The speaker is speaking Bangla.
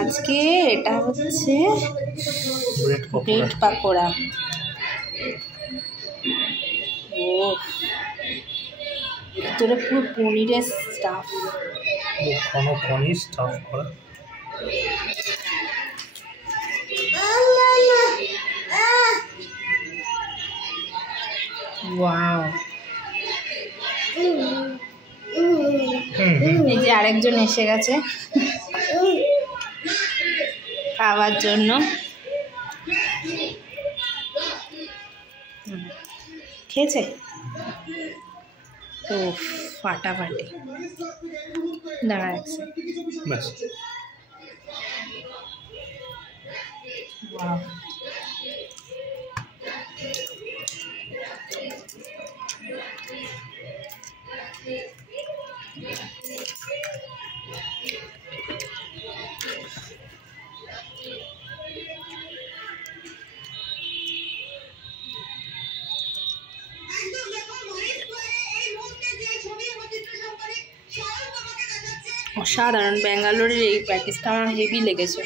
আজকে এটা হচ্ছে ব্রেড পাকোড়া। ও ভিতরে পুরো পনিরের স্টাফ, পনির স্টাফ করা। ওয়াও, এই যে আরেকজন এসে গেছে খাওয়ার জন্য। খেয়েছে? ও ফাটাফাটি। দাঁড়া আছে। ওয়াও, অসাধারণ। ব্যাঙ্গালোরের এই প্যাকেজটা আমার হেভি লেগেছে।